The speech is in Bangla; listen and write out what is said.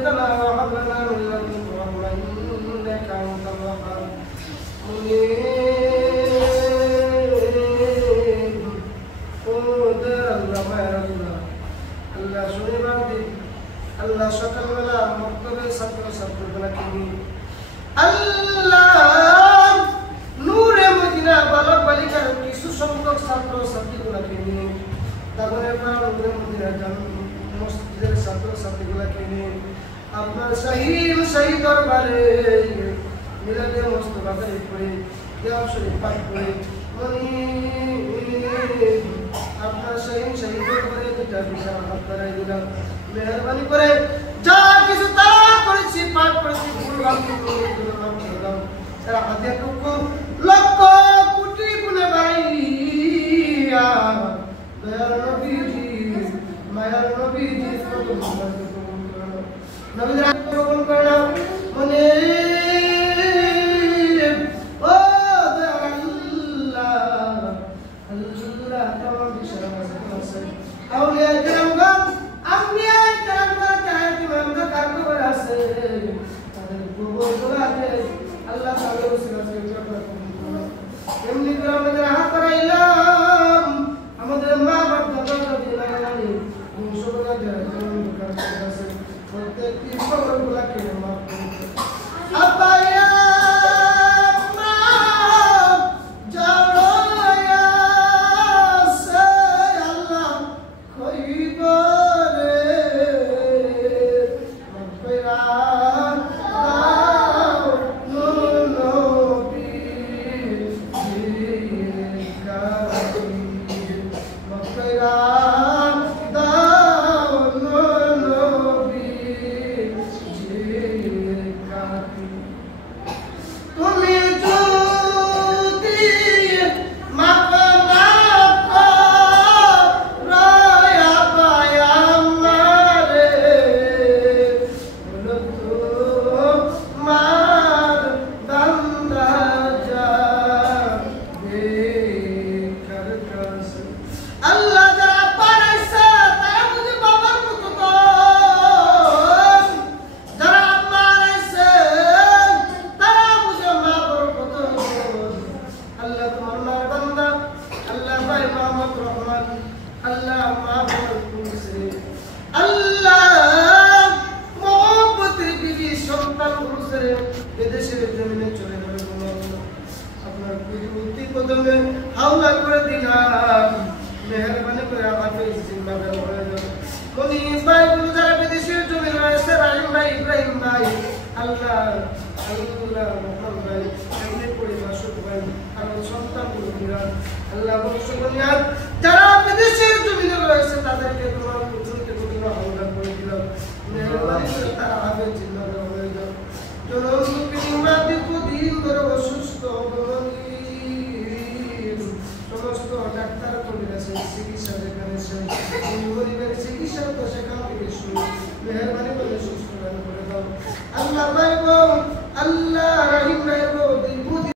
هديتنا وهب لنا من لدنك رحمة إنك أنت الوهاب আল্লাহ শনিবার দিন আল্লাহ সকালবেলা মক্তবের ছাত্র ছাত্রীগুলাকে নিয়ে আল্লাহ নূরে মদিনা বালক বালিকার কিছু সংখ্যক ছাত্র ছাত্রীগুলাকে নিয়ে তারপরে নূরে মদিনা মসজিদের ছাত্র ছাত্রীগুলাকে নিয়ে আপনার শাহী দরবারে মিলাদে মোস্তফা করে দেওয়া শরীফ পাঠ করে আপনার শাহী দরবারে দুটা বিশাল হাত বাড়াই দিলাম মেহরবানি করে যা কিছু তা করেছি পাঠ করেছি ভুল ভাবলাম তারা হাতে টুকু লক্ষ কোটি গুণে বাড়াইয়া দয়ার নবীজি মায়ার নবীজি নবীদের গ্রহণ করে না মনে ও আল্লাহ আল্লাহ তোমার বিষয় আছে আউলিয়া কেরামগণ আম্বিয়া কেরামগণ কায়িমানগণ কারকবর আছে তাদের কবরগুলোতে আল্লাহ তাআলা ওসিলাতে এমনি করে আমাদের হাত বাড়াইলাম আমাদের মা বাপ দাদা দাদি নানা নানি সকলের যারা আছে প্রত্যেকটি কবরগুলোকে মাফ করুন আব্বা ইয়া Allah